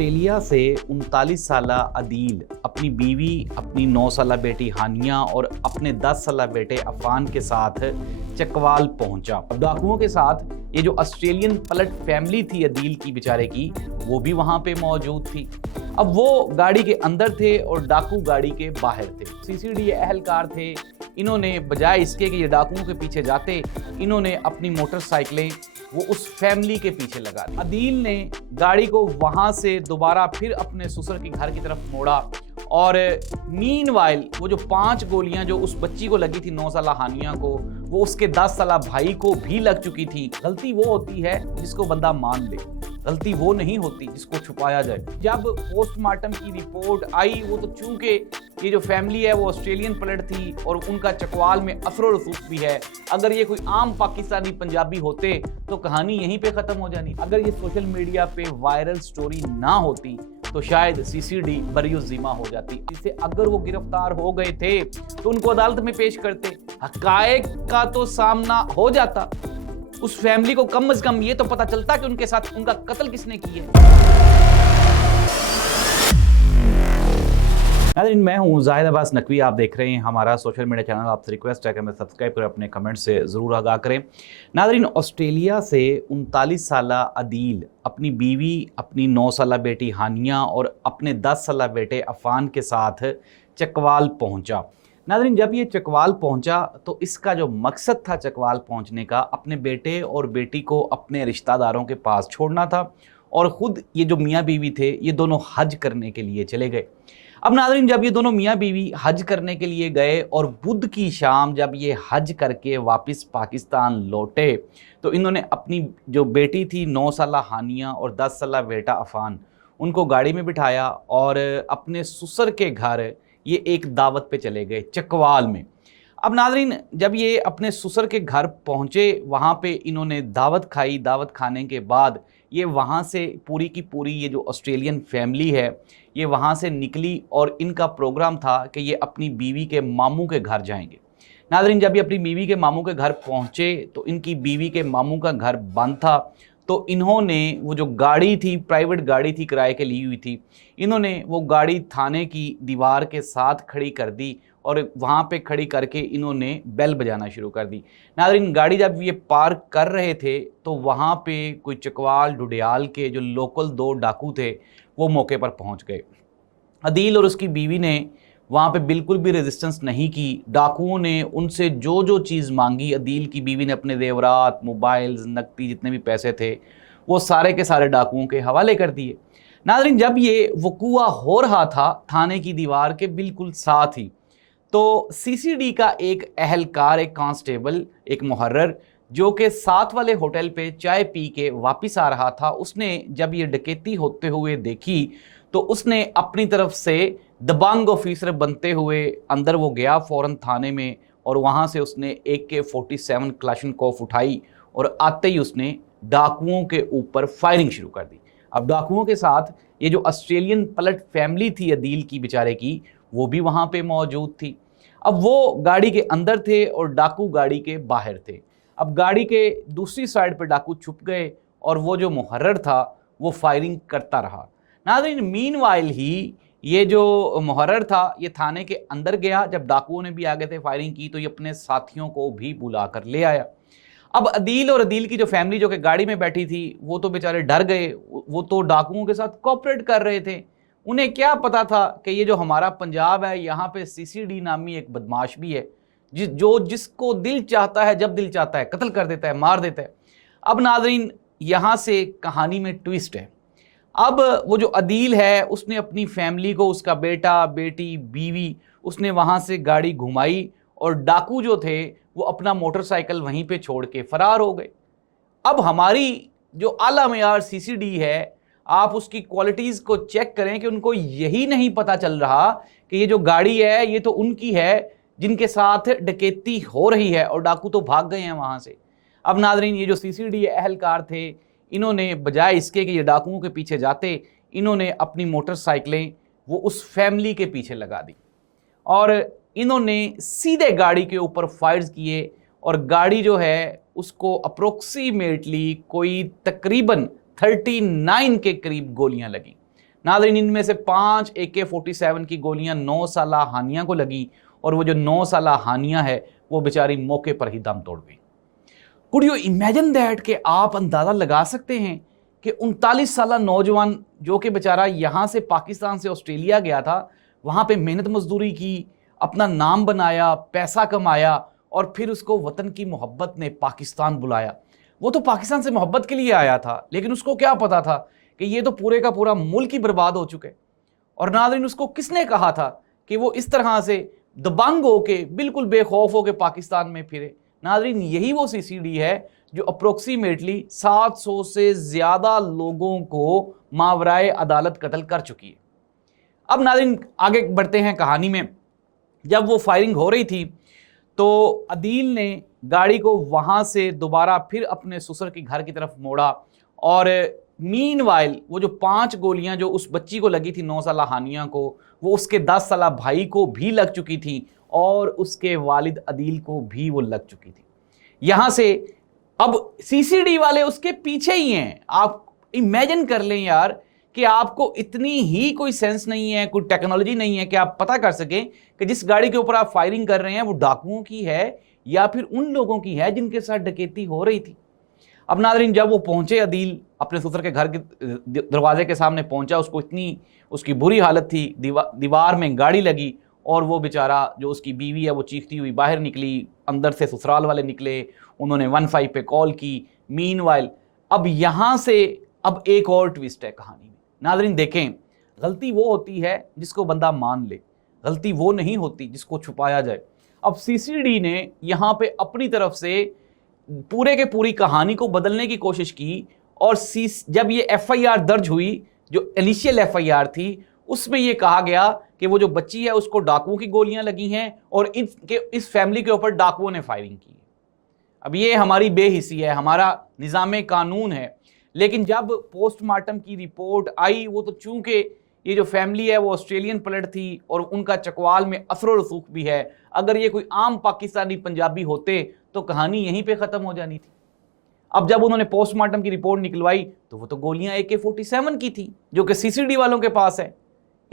Australia سے 39 سالہ عدیل اپنی بیوی، اپنی 9 سالہ بیٹی ہانیہ اور اپنے 10 سالہ بیٹے عفان کے ساتھ چکوال پہنچا۔ ڈاکوؤں کے ساتھ یہ جو آسٹریلین پلٹ فیملی تھی عدیل کی بیچارے کی، وہ بھی وہاں پہ موجود تھی۔ اب وہ گاڑی کے اندر تھے اور ڈاکو گاڑی کے باہر تھے۔ CCD اہلکار تھے، انہوں نے بجائے اس کے کہ یہ ڈاکوؤں کے پیچھے جاتے، انہوں نے اپنی موٹر سائیکلیں وہ اس فیملی کے پیچھے لگا دی۔ عدیل نے گاڑی کو وہاں سے دوبارہ پھر اپنے سسر کے گھر کی طرف موڑا اور مین وائل وہ جو 5 گولیاں جو اس بچی کو لگی تھی 9 سالہ ہانیہ کو، وہ اس کے 10 سالہ بھائی کو بھی لگ چکی تھی۔ غلطی وہ ہوتی ہے جس کو بندہ مان لے، غلطی وہ نہیں ہوتی جس کو چھپایا جائے۔ جب پوسٹ مارٹم کی رپورٹ آئی، وہ تو چونکہ یہ جو فیملی ہے وہ آسٹریلین پلٹ تھی اور ان کا چکوال میں اثر و رسوخ بھی ہے، اگر یہ کوئی عام پاکستانی پنجابی ہوتے تو کہانی یہیں پہ ختم ہو جانی۔ اگر یہ سوشل میڈیا پہ وائرل سٹوری نہ ہوتی تو شاید CCD بری الذمہ ہو جاتی۔ اسے اگر وہ گرفتار ہو گئے تھے تو ان کو عدالت میں پیش کرتے، حقائق کا تو سامنا ہو جاتا، اس فیملی کو کم از کم یہ تو پتا چلتا کہ ان کے ساتھ ان کا قتل کس نے کی ہے۔ ناظرین، میں ہوں زاہد عباس نقوی، آپ دیکھ رہے ہیں ہمارا سوشل میڈیا چینل۔ آپ سے ریکویسٹ ہے کہ ہمیں سبسکرائب کریں، اپنے کمنٹ سے ضرور آگاہ کریں۔ ناظرین، آسٹریلیا سے 39 سالہ عدیل اپنی بیوی، اپنی 9 سالہ بیٹی ہانیہ اور اپنے 10 سالہ بیٹے عفان کے ساتھ چکوال پہنچا۔ ناظرین، جب یہ چکوال پہنچا تو اس کا جو مقصد تھا چکوال پہنچنے کا، اپنے بیٹے اور بیٹی کو اپنے رشتہ داروں کے پاس چھوڑنا تھا، اور خود یہ جو میاں بیوی تھے یہ دونوں حج کرنے کے لیے چلے گئے۔ اب ناظرین، جب یہ دونوں میاں بیوی حج کرنے کے لیے گئے اور بدھ کی شام جب یہ حج کر کے واپس پاکستان لوٹے تو انہوں نے اپنی جو بیٹی تھی 9 سالہ ہانیہ اور 10 سالہ بیٹا عفان، ان کو گاڑی میں بٹھایا اور اپنے سسر کے گھر یہ ایک دعوت پہ چلے گئے چکوال میں۔ اب ناظرین، جب یہ اپنے سسر کے گھر پہنچے، وہاں پہ انہوں نے دعوت کھائی۔ دعوت کھانے کے بعد یہ وہاں سے پوری کی پوری یہ جو آسٹریلین فیملی ہے یہ وہاں سے نکلی اور ان کا پروگرام تھا کہ یہ اپنی بیوی کے ماموں کے گھر جائیں گے۔ ناظرین، جب یہ اپنی بیوی کے ماموں کے گھر پہنچے تو ان کی بیوی کے ماموں کا گھر بند تھا، تو انہوں نے وہ جو گاڑی تھی، پرائیویٹ گاڑی تھی، کرائے کے لی ہوئی تھی، انہوں نے وہ گاڑی تھانے کی دیوار کے ساتھ کھڑی کر دی اور وہاں پہ کھڑی کر کے انہوں نے بیل بجانا شروع کر دی۔ ناظرین، گاڑی جب یہ پارک کر رہے تھے تو وہاں پہ کوئی چکوال ڈڈیال کے جو لوکل 2 ڈاکو تھے وہ موقع پر پہنچ گئے۔ عدیل اور اس کی بیوی نے وہاں پہ بالکل بھی ریزسٹنس نہیں کی۔ ڈاکوؤں نے ان سے جو چیز مانگی، عدیل کی بیوی نے اپنے زیورات، موبائلز، نقدی جتنے بھی پیسے تھے وہ سارے کے سارے ڈاکوؤں کے حوالے کر دیے۔ ناظرین، جب یہ وقوع ہو رہا تھا تھانے کی دیوار کے بالکل ساتھ ہی، تو CCD کا ایک اہلکار، ایک کانسٹیبل، ایک محرر جو کہ ساتھ والے ہوٹل پہ چائے پی کے واپس آ رہا تھا، اس نے جب یہ ڈکیتی ہوتے ہوئے دیکھی تو اس نے اپنی طرف سے دبنگ آفیسر بنتے ہوئے اندر وہ گیا فوراً تھانے میں، اور وہاں سے اس نے AK-47 کلاشنکوف اٹھائی اور آتے ہی اس نے ڈاکوؤں کے اوپر فائرنگ شروع کر دی۔ اب ڈاکوؤں کے ساتھ یہ جو آسٹریلین پلٹ فیملی تھی عدیل کی بیچارے کی، وہ بھی وہاں پہ موجود تھی۔ اب وہ گاڑی کے اندر تھے اور ڈاکو گاڑی کے باہر تھے۔ اب گاڑی کے دوسری سائڈ پہ ڈاکو چھپ گئے اور وہ جو محرر تھا وہ فائرنگ کرتا رہا۔ ناظرین، مین وائل ہی یہ جو محرر تھا یہ تھانے کے اندر گیا، جب ڈاکوؤں نے بھی آگے سے فائرنگ کی تو یہ اپنے ساتھیوں کو بھی بلا کر لے آیا۔ اب عدیل اور عدیل کی جو فیملی جو کہ گاڑی میں بیٹھی تھی وہ تو بیچارے ڈر گئے، وہ تو ڈاکوؤں کے ساتھ کوپریٹ کر رہے تھے۔ انہیں کیا پتا تھا کہ یہ جو ہمارا پنجاب ہے یہاں پہ CCD نامی ایک بدماش بھی ہے جو جس کو دل چاہتا ہے، جب دل چاہتا ہے قتل کر دیتا ہے، مار دیتا ہے۔ اب ناظرین، یہاں سے کہانی میں ٹویسٹ ہے۔ اب وہ جو عدیل ہے اس نے اپنی فیملی کو، اس کا بیٹا، بیٹی، بیوی، اس نے وہاں سے گاڑی گھمائی اور ڈاکو جو تھے وہ اپنا موٹر سائیکل وہیں پہ چھوڑ کے فرار ہو گئے۔ اب ہماری جو اعلیٰ معیار CCD ہے، آپ اس کی کوالٹیز کو چیک کریں کہ ان کو یہی نہیں پتا چل رہا کہ یہ جو گاڑی ہے یہ تو ان کی ہے جن کے ساتھ ڈکیتی ہو رہی ہے، اور ڈاکو تو بھاگ گئے ہیں وہاں سے۔ اب ناظرین، یہ جو CCD اہلکار تھے انہوں نے بجائے اس کے کہ یہ ڈاکوؤں کے پیچھے جاتے، انہوں نے اپنی موٹر سائیکلیں وہ اس فیملی کے پیچھے لگا دی اور انہوں نے سیدھے گاڑی کے اوپر فائرز کیے، اور گاڑی جو ہے اس کو اپروکسیمیٹلی کوئی تقریباً 39 کے قریب گولیاں لگیں۔ नाज़रीन, इनमें से 5 AK-47 की गोलियां 9 साला हानिया को लगी और वो जो 9 साला हानिया है वो बेचारी मौके पर ही दम तोड़ गई। कुड यू इमेजिन दैट कि आप अंदाज़ा लगा सकते हैं कि 39 साला नौजवान जो कि बेचारा यहाँ से पाकिस्तान से ऑस्ट्रेलिया गया था, वहाँ पे मेहनत मजदूरी की, अपना नाम बनाया, पैसा कमाया और फिर उसको वतन की मोहब्बत ने पाकिस्तान बुलाया। वो तो पाकिस्तान से मोहब्बत के लिए आया था, लेकिन उसको क्या पता था कि ये तो पूरे का पूरा मुल्क ही बर्बाद हो चुके। और नाज़रीन, उसको किसने कहा था कि वो इस तरह से दबंग होके, बिल्कुल बेखौफ होके पाकिस्तान में फिरे। नाज़रीन, यही वो CCD है जो अप्रोक्सीमेटली 700 से ज़्यादा लोगों को मावराए अदालत कत्ल कर चुकी है। अब नाज़रीन आगे बढ़ते हैं कहानी में। जब वो फायरिंग हो रही थी तो अदील ने गाड़ी को वहाँ से दोबारा फिर अपने ससुर के घर की तरफ मोड़ा और मीनवाइल वो जो 5 गोलियां जो उस बच्ची को लगी थी 9 साला हानिया को, वो उसके 10 साला भाई को भी लग चुकी थी और उसके वालिद अदील को भी वो लग चुकी थी। यहाँ से अब CCD वाले उसके पीछे ही हैं। आप इमेजिन कर लें यार कि आपको इतनी ही कोई सेंस नहीं है, कोई टेक्नोलॉजी नहीं है कि आप पता कर सकें कि जिस गाड़ी के ऊपर आप फायरिंग कर रहे हैं वो डाकुओं की है या फिर उन लोगों की है जिनके साथ डकैती हो रही थी। अब नाज़रीन, जब वो पहुंचे, अदील अपने ससुर के घर के दरवाजे के सामने पहुंचा, उसको इतनी उसकी बुरी हालत थी, दीवार में गाड़ी लगी और वो बेचारा जो उसकी बीवी है वो चीखती हुई बाहर निकली। अंदर से ससुराल वाले निकले, उन्होंने 15 पे कॉल की। मीनवाइल अब यहाँ से अब एक और ट्विस्ट है कहानी में। नाज़रीन देखें, गलती वो होती है जिसको बंदा मान ले, गलती वो नहीं होती जिसको छुपाया जाए। अब CCD ने यहाँ पे अपनी तरफ से पूरे के पूरी कहानी को बदलने की कोशिश की और जब ये FIR दर्ज हुई, जो इनिशियल FIR थी, उसमें ये कहा गया कि वो जो बच्ची है उसको डाकुओं की गोलियां लगी हैं और इस फैमिली के ऊपर डाकुओं ने फायरिंग की। अब ये हमारी बेहिसी है, हमारा निज़ाम कानून है। लेकिन जब पोस्टमार्टम की रिपोर्ट आई, वो तो चूंकि ये जो फैमिली है वो ऑस्ट्रेलियन पलट थी और उनका चकवाल में असर रसूख भी है, अगर ये कोई आम पाकिस्तानी पंजाबी होते तो कहानी यहीं पे ख़त्म हो जानी थी। अब जब उन्होंने पोस्टमार्टम की रिपोर्ट निकलवाई तो वो तो गोलियां AK-47 की थी जो कि CCD वालों के पास है।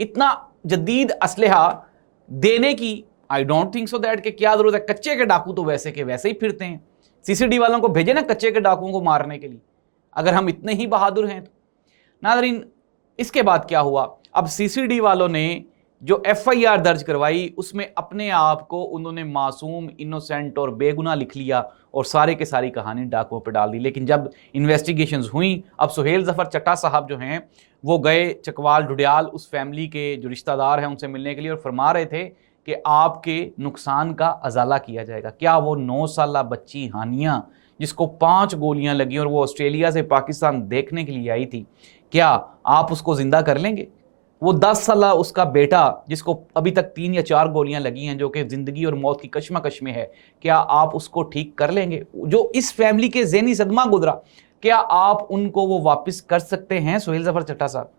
इतना जदीद असलहा देने की I don't think so that कि क्या जरूरत है। कच्चे के डाकू तो वैसे के वैसे ही फिरते हैं। CCD वालों को भेजे ना कच्चे के डाकुओं को मारने के लिए, अगर हम इतने ही बहादुर हैं तो। नाज़रीन, इसके बाद क्या हुआ, अब CCD वालों ने जो FIR दर्ज करवाई उसमें अपने आप को उन्होंने मासूम, इनोसेंट और बेगुनाह लिख लिया और सारे के सारी कहानी डाकुओं पर डाल दी। लेकिन जब इन्वेस्टिगेशंस हुई, अब सुहेल ज़फ़र चट्टा साहब जो हैं वो गए चकवाल ढुडियाल, उस फैमिली के जो रिश्तेदार हैं उनसे मिलने के लिए, और फरमा रहे थे कि आपके नुकसान का अजाला किया जाएगा। क्या वो 9 साला बच्ची हानिया जिसको 5 गोलियां लगी और वो ऑस्ट्रेलिया से पाकिस्तान देखने के लिए आई थी, क्या आप उसको ज़िंदा कर लेंगे? वो 10 साला उसका बेटा जिसको अभी तक 3 या 4 गोलियां लगी हैं, जो कि ज़िंदगी और मौत की कश्मकश में है, क्या आप उसको ठीक कर लेंगे? जो इस फैमिली के ज़हनी सदमा गुजरा, क्या आप उनको वो वापस कर सकते हैं? सुहेल ज़फ़र चट्टा साहब,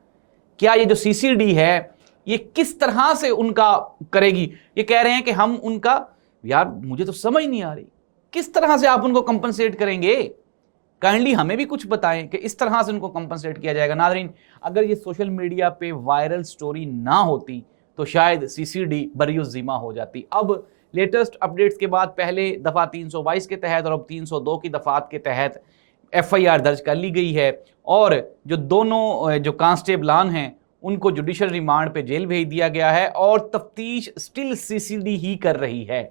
क्या ये जो CCD है ये किस तरह से उनका करेगी? ये कह रहे हैं कि हम उनका, यार मुझे तो समझ नहीं आ रही किस तरह से आप उनको कंपनसेट करेंगे। काइंडली हमें भी कुछ बताएं कि इस तरह से उनको कंपनसेट किया जाएगा। नाज़रीन, अगर ये सोशल मीडिया पे वायरल स्टोरी ना होती तो शायद CCD बरियुज़्ज़िम्मा हो जाती। अब लेटेस्ट अपडेट्स के बाद पहले दफ़ा 322 के तहत और अब 302 की दफ़ात के तहत FIR दर्ज कर ली गई है और जो दोनों जो कांस्टेबलान हैं उनको जुडिशल रिमांड पे जेल भेज दिया गया है और तफ्तीश स्टिल CCD ही कर रही है।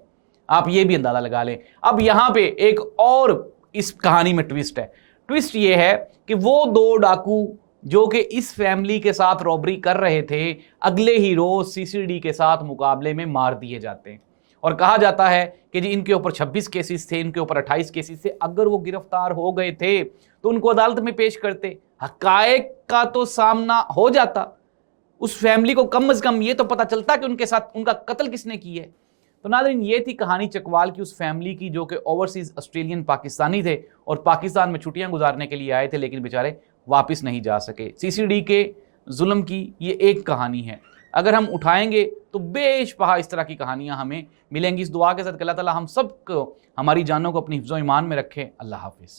आप ये भी अंदाज़ा लगा लें। अब यहाँ पे एक और इस कहानी में ट्विस्ट है। ट्विस्ट ये है कि वो 2 डाकू जो कि इस फैमिली के साथ रॉबरी कर रहे थे, अगले ही रोज CCD के साथ मुकाबले में मार दिए जाते हैं और कहा जाता है कि जी इनके ऊपर 26 केसेस थे, इनके ऊपर 28 केसेस थे। अगर वो गिरफ्तार हो गए थे तो उनको अदालत में पेश करते, हकायक का तो सामना हो जाता, उस फैमिली को कम से कम ये तो पता चलता कि उनके साथ उनका कत्ल किसने किया है। तो नाज़रीन, ये थी कहानी चकवाल की उस फैमिली की जो कि ओवरसीज़ ऑस्ट्रेलियन पाकिस्तानी थे और पाकिस्तान में छुट्टियां गुजारने के लिए आए थे, लेकिन बेचारे वापस नहीं जा सके। CCD के जुल्म की ये एक कहानी है। अगर हम उठाएंगे तो बेशबहा इस तरह की कहानियां हमें मिलेंगी। इस दुआ के साथ कि अल्लाह ताला हम सब को, हमारी जानों को अपनी हिफ्ज़ो ईमान में रखे। अल्लाह हाफिज़।